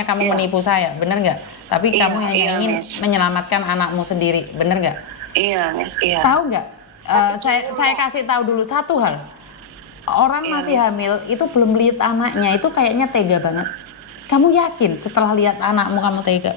awalnya kamu menipu saya, bener nggak? Tapi kamu hanya ingin menyelamatkan anakmu sendiri, bener nggak? Iya, Miss. Iya. Tahu nggak? Saya kasih tahu dulu satu hal. Orang masih hamil itu belum lihat anaknya, itu kayaknya tega banget. Kamu yakin setelah lihat anakmu kamu tega?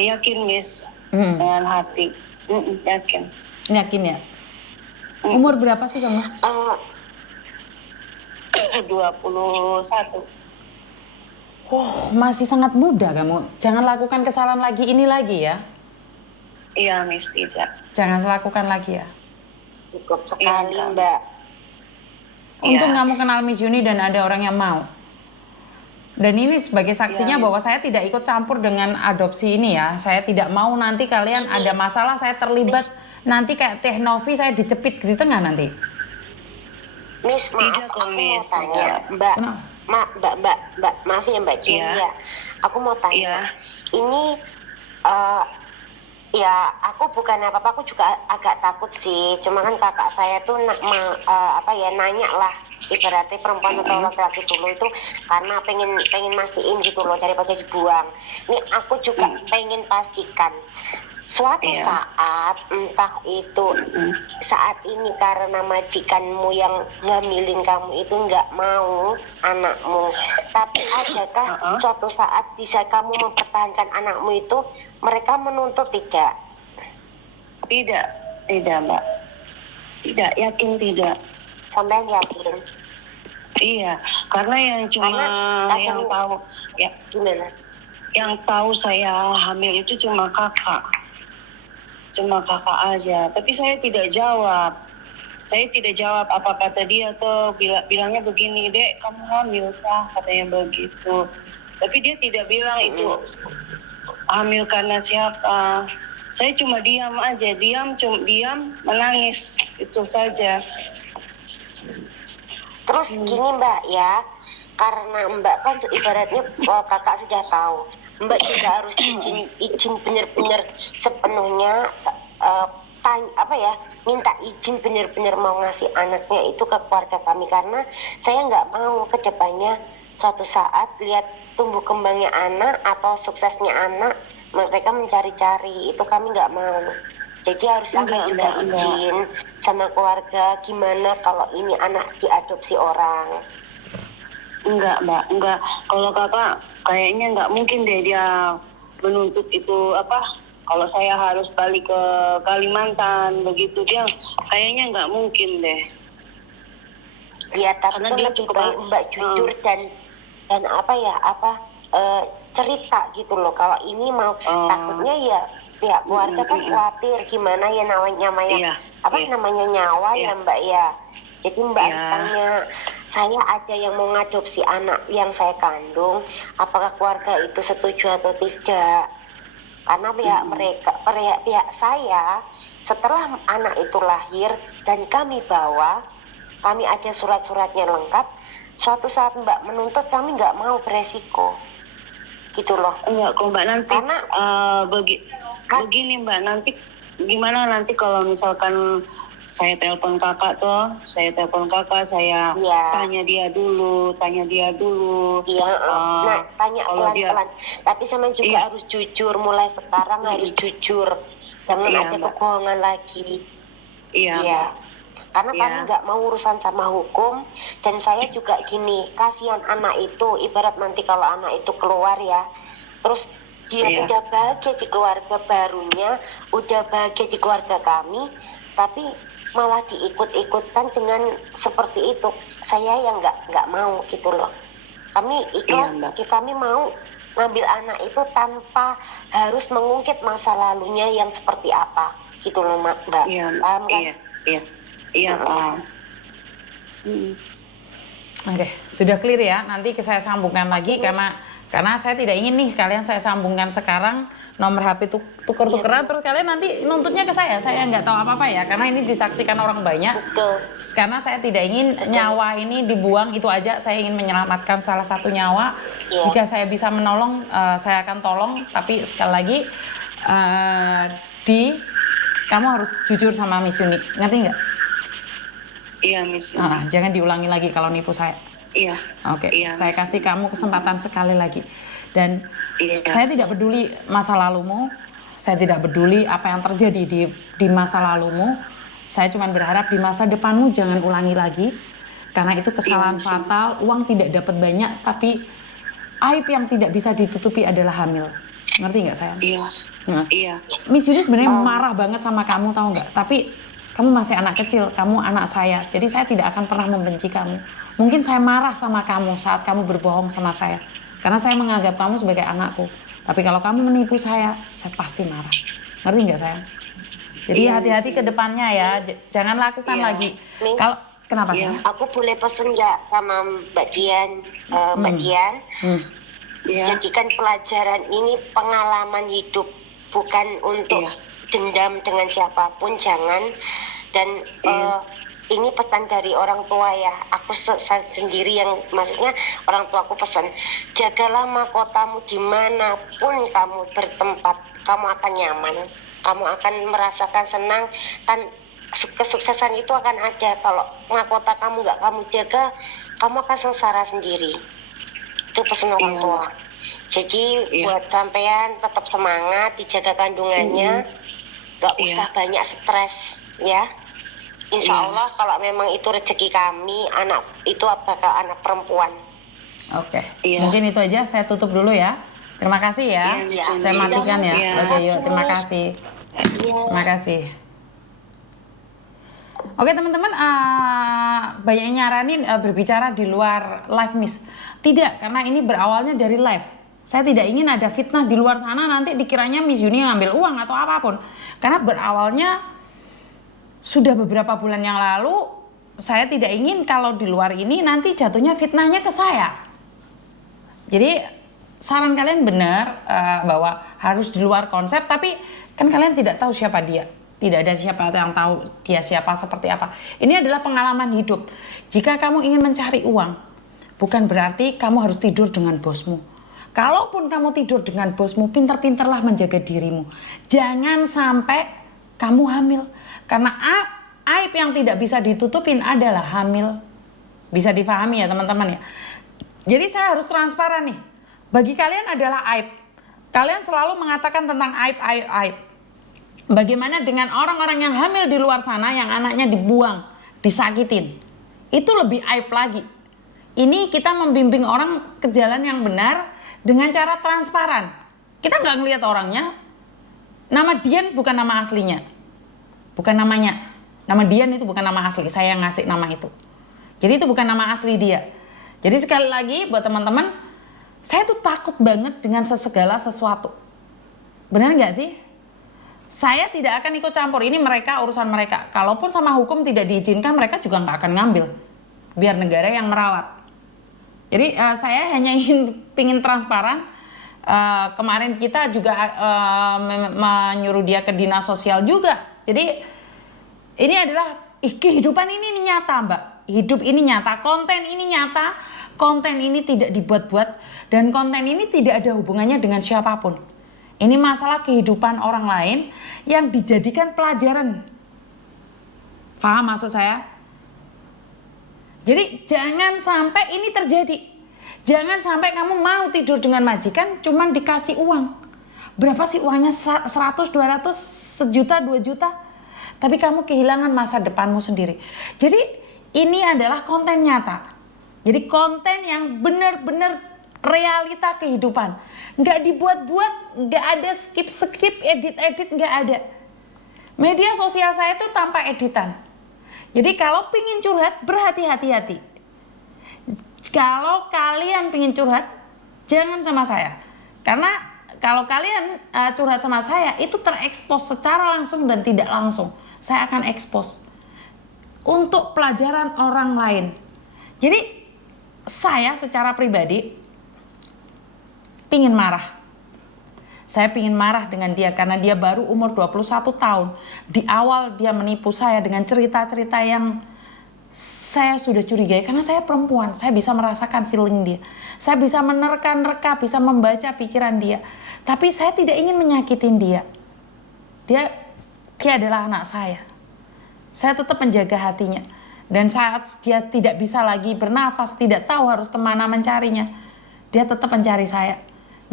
Yakin, Miss. Dengan hati. Yakin. Yakin ya? Umur berapa sih kamu? 21. Oh, masih sangat muda kamu. Jangan lakukan kesalahan ini lagi ya. Iya, Miss, tidak. Jangan lakukan lagi ya. Cukup sekali, Mbak. Untung kamu kenal Miss Yuni dan ada orang yang mau. Dan ini sebagai saksinya bahwa saya tidak ikut campur dengan adopsi ini ya. Saya tidak mau nanti kalian ada masalah, saya terlibat. Nanti kayak Teh Novi saya dicepit di tengah nanti. Miss, maaf, aku mau tanya, Mbak. Maaf ya Mbak Juni ya. Aku mau tanya. Ini ya aku bukan apa-apa, aku juga agak takut sih. Cuma kan kakak saya tuh nanya lah, ibaratnya perempuan atau laki-laki dulu itu karena pengen mastiin gitu loh daripada dibuang. Ini aku juga pengen pastikan suatu saat, entah itu saat ini karena majikanmu yang ngambilin kamu itu nggak mau anakmu, tapi adakah suatu saat bisa kamu mempertahankan anakmu itu, mereka menuntut tidak? Tidak Mbak. Tidak, yakin tidak. Sampai yakin? Iya, karena yang tahu ya gimana? Yang tahu saya hamil itu cuma kakak aja. Tapi saya tidak jawab. Saya tidak jawab apa kata dia tuh, bilangnya begini, Dek, kamu hamil kah? Katanya begitu. Tapi dia tidak bilang itu hamil karena siapa. Saya cuma diam aja, diam menangis, itu saja. Terus gini Mbak ya, karena Mbak kan ibaratnya kakak sudah tahu, Mbak juga harus izin benar-benar sepenuhnya minta izin benar-benar mau ngasih anaknya itu ke keluarga kami, karena saya nggak mau kedepannya suatu saat lihat tumbuh kembangnya anak atau suksesnya anak mereka mencari-cari, itu kami nggak mau. Jadi harus kakak juga izin sama keluarga gimana kalau ini anak diadopsi orang. Enggak Mbak, enggak. Kalau kakak kayaknya nggak mungkin deh dia menuntut itu kalau saya harus balik ke Kalimantan begitu, dia kayaknya nggak mungkin deh. Ya tapi kan lebih baik Mbak jujur dan cerita gitu loh. Kalau ini mau takutnya ya pihak keluarga kan khawatir gimana ya namanya nyawa ya Mbak ya. Jadi Mbak tanya, saya aja yang mau ngadopsi anak yang saya kandung, apakah keluarga itu setuju atau tidak? Karena pihak saya setelah anak itu lahir dan kami bawa, kami ada surat-suratnya lengkap. Suatu saat Mbak menuntut, kami nggak mau beresiko, gitu loh. Enggak kok Mbak, nanti karena begini Mbak, nanti gimana nanti kalau misalkan saya telepon kakak, saya tanya dia dulu. Iya, tanya pelan-pelan. Tapi sama juga harus jujur, mulai sekarang harus jujur. Jangan ada kebohongan lagi. Iya. Karena kami nggak mau urusan sama hukum, dan saya juga gini, kasihan anak itu, ibarat nanti kalau anak itu keluar ya, terus dia sudah bahagia di keluarga barunya, udah bahagia di keluarga kami, tapi malah diikut-ikutkan dengan seperti itu. Saya yang nggak mau gitu loh. Kami ikhlas, kami mau ngambil anak itu tanpa harus mengungkit masa lalunya yang seperti apa gitu loh Mbak. Paham kan? Iya paham. Oke, sudah clear ya. Nanti saya sambungkan lagi karena saya tidak ingin nih kalian saya sambungkan sekarang nomor HP tuker-tukeran terus kalian nanti nuntutnya ke saya nggak tahu apa-apa ya, karena ini disaksikan orang banyak. Karena saya tidak ingin nyawa ini dibuang itu aja, saya ingin menyelamatkan salah satu nyawa. Jika saya bisa menolong, saya akan tolong, tapi sekali lagi kamu harus jujur sama Miss Yuni, ngerti nggak? Iya Miss Yuni. Jangan diulangi lagi kalau nipu saya. Iya. Oke, Iya, saya kasih kamu kesempatan sekali lagi. Dan Iya. saya tidak peduli masa lalumu, saya tidak peduli apa yang terjadi di masa lalumu. Saya cuma berharap di masa depanmu jangan ulangi lagi. Karena itu kesalahan Iya, fatal, uang tidak dapat banyak, tapi aib yang tidak bisa ditutupi adalah hamil. Ngerti nggak sayang? Iya. Nah, Iya. Miss Yuni sebenarnya marah banget sama kamu, tahu nggak? Tapi kamu masih anak kecil, kamu anak saya. Jadi saya tidak akan pernah membenci kamu. Mungkin saya marah sama kamu saat kamu berbohong sama saya. Karena saya menganggap kamu sebagai anakku. Tapi kalau kamu menipu saya pasti marah. Ngerti nggak sayang? Jadi Iya, hati-hati Miss ke depannya ya. Jangan lakukan Iya. lagi. Miss, Kalau kenapa Iya. sayang? aku boleh pesen nggak sama Mbak Dian? Mbak Dian, Iya. jadikan pelajaran ini pengalaman hidup, bukan untuk Iya. dendam dengan siapapun, jangan. Dan Iya. ini pesan dari orang tua ya, aku sendiri yang, maksudnya orang tua aku pesan, jagalah mahkotamu dimanapun kamu bertempat, kamu akan nyaman, kamu akan merasakan senang, kan kesuksesan itu akan ada. Kalau mahkota kamu nggak kamu jaga, kamu akan sengsara sendiri. Itu pesan orang Iya. tua. Jadi Iya. buat sampean tetap semangat, dijaga kandungannya, nggak usah banyak stres ya. Insya Iya. Allah kalau memang itu rezeki kami, anak itu bakal anak perempuan. Oke, Iya. mungkin itu aja. Saya tutup dulu ya. Terima kasih ya. Iya, Miss Saya Yuni. matikan ya. Iya. Oke, yuk. Terima kasih. Iya. Terima kasih. Oke teman-teman, banyak yang nyaranin berbicara di luar live Miss. Tidak, karena ini berawalnya dari live. Saya tidak ingin ada fitnah di luar sana nanti dikiranya Miss Yuni ngambil uang atau apapun. Karena berawalnya sudah beberapa bulan yang lalu, saya tidak ingin kalau di luar ini nanti jatuhnya fitnahnya ke saya. Jadi saran kalian benar bahwa harus di luar konsep, tapi kan kalian tidak tahu siapa dia. Tidak ada siapa yang tahu dia siapa, seperti apa. Ini adalah pengalaman hidup. Jika kamu ingin mencari uang, bukan berarti kamu harus tidur dengan bosmu. Kalaupun kamu tidur dengan bosmu, pintar-pintarlah menjaga dirimu. Jangan sampai kamu hamil. Karena aib yang tidak bisa ditutupin adalah hamil. Bisa difahami ya teman-teman ya. Jadi saya harus transparan nih. Bagi kalian adalah aib. Kalian selalu mengatakan tentang aib. Bagaimana dengan orang-orang yang hamil di luar sana yang anaknya dibuang, disakitin. Itu lebih aib lagi. Ini kita membimbing orang ke jalan yang benar dengan cara transparan. Kita nggak ngelihat orangnya. Nama Dian bukan nama aslinya. Bukan namanya. Nama Dian itu bukan nama asli. Saya yang ngasih nama itu. Jadi itu bukan nama asli dia. Jadi sekali lagi buat teman-teman, saya tuh takut banget dengan segala sesuatu. Benar nggak sih? Saya tidak akan ikut campur, ini mereka, urusan mereka. Kalaupun sama hukum tidak diizinkan, mereka juga nggak akan ngambil. Biar negara yang merawat. Jadi saya hanya ingin transparan. Kemarin kita juga menyuruh dia ke dinas sosial juga. Jadi ini adalah kehidupan ini nyata Mbak. Hidup ini nyata, konten ini nyata. Konten ini tidak dibuat-buat. Dan konten ini tidak ada hubungannya dengan siapapun. Ini masalah kehidupan orang lain yang dijadikan pelajaran. Paham maksud saya? Jadi jangan sampai ini terjadi. Jangan sampai kamu mau tidur dengan majikan cuman dikasih uang. Berapa sih uangnya? 100, 200, sejuta, 2 juta. Tapi kamu kehilangan masa depanmu sendiri. Jadi ini adalah konten nyata. Jadi konten yang benar-benar realita kehidupan, nggak dibuat-buat, nggak ada skip, edit, nggak ada. Media sosial saya itu tanpa editan. Jadi kalau pingin curhat, berhati-hati. Kalau kalian pingin curhat, jangan sama saya. Karena kalau kalian curhat sama saya, itu terekspos secara langsung dan tidak langsung. Saya akan ekspos untuk pelajaran orang lain. Jadi saya secara pribadi pingin marah. Saya pingin marah dengan dia karena dia baru umur 21 tahun. Di awal dia menipu saya dengan cerita-cerita yang saya sudah curigai. Karena saya perempuan, saya bisa merasakan feeling dia. Saya bisa menerka-nerka, bisa membaca pikiran dia. Tapi saya tidak ingin menyakitin dia. Dia adalah anak saya. Saya tetap menjaga hatinya. Dan saat dia tidak bisa lagi bernafas, tidak tahu harus kemana mencarinya, dia tetap mencari saya.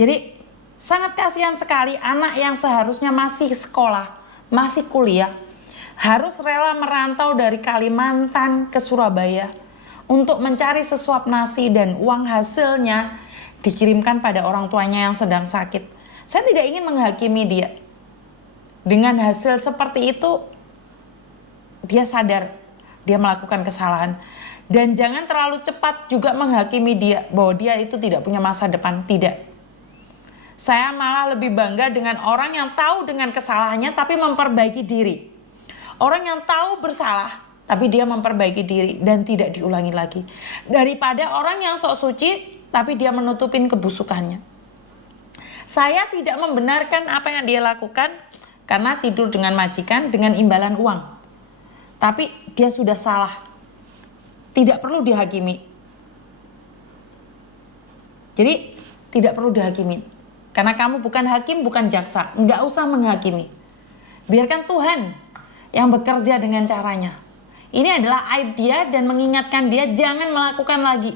Jadi sangat kasihan sekali anak yang seharusnya masih sekolah, masih kuliah, harus rela merantau dari Kalimantan ke Surabaya untuk mencari sesuap nasi dan uang hasilnya dikirimkan pada orang tuanya yang sedang sakit. Saya tidak ingin menghakimi dia. Dengan hasil seperti itu, dia sadar dia melakukan kesalahan. Dan jangan terlalu cepat juga menghakimi dia bahwa dia itu tidak punya masa depan. Tidak. Saya malah lebih bangga dengan orang yang tahu dengan kesalahannya tapi memperbaiki diri. Orang yang tahu bersalah tapi dia memperbaiki diri dan tidak diulangi lagi. Daripada orang yang sok suci tapi dia menutupin kebusukannya. Saya tidak membenarkan apa yang dia lakukan karena tidur dengan majikan dengan imbalan uang. Tapi dia sudah salah. Tidak perlu dihakimi. Jadi tidak perlu dihakimi. Karena kamu bukan hakim, bukan jaksa. Nggak usah menghakimi. Biarkan Tuhan yang bekerja dengan caranya. Ini adalah aib dia dan mengingatkan dia jangan melakukan lagi.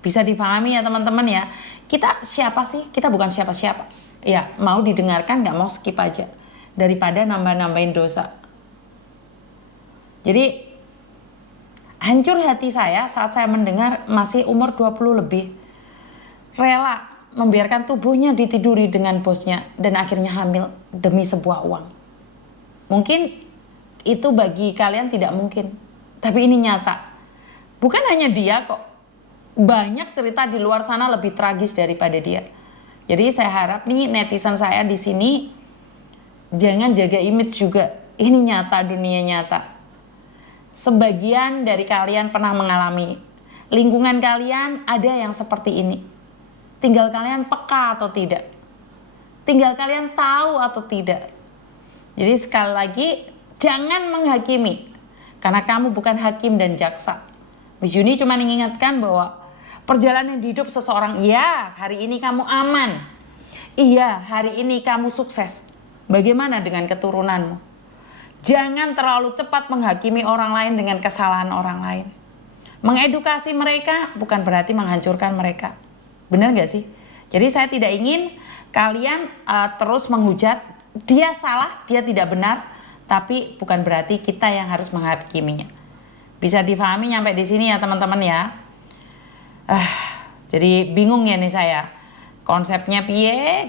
Bisa difahami ya teman-teman ya. Kita siapa sih? Kita bukan siapa-siapa. Ya, mau didengarkan nggak mau skip aja. Daripada nambah-nambahin dosa. Jadi hancur hati saya saat saya mendengar masih umur 20 lebih. Rela membiarkan tubuhnya ditiduri dengan bosnya dan akhirnya hamil demi sebuah uang. Mungkin itu bagi kalian tidak mungkin, tapi ini nyata. Bukan hanya dia kok, banyak cerita di luar sana lebih tragis daripada dia. Jadi saya harap nih netizen saya di sini jangan jaga image juga. Ini nyata, dunia nyata. Sebagian dari kalian pernah mengalami, lingkungan kalian ada yang seperti ini. Tinggal kalian peka atau tidak. Tinggal kalian tahu atau tidak. Jadi sekali lagi, jangan menghakimi. Karena kamu bukan hakim dan jaksa. Miss Juni cuma mengingatkan bahwa perjalanan hidup seseorang, ya hari ini kamu aman. Iya hari ini kamu sukses. Bagaimana dengan keturunanmu? Jangan terlalu cepat menghakimi orang lain dengan kesalahan orang lain. Mengedukasi mereka bukan berarti menghancurkan mereka. Benar gak sih? Jadi saya tidak ingin kalian terus menghujat, dia salah, dia tidak benar, tapi bukan berarti kita yang harus menghakiminya. Bisa difahami sampai di sini ya teman-teman ya. Jadi bingung ya nih saya. Konsepnya piye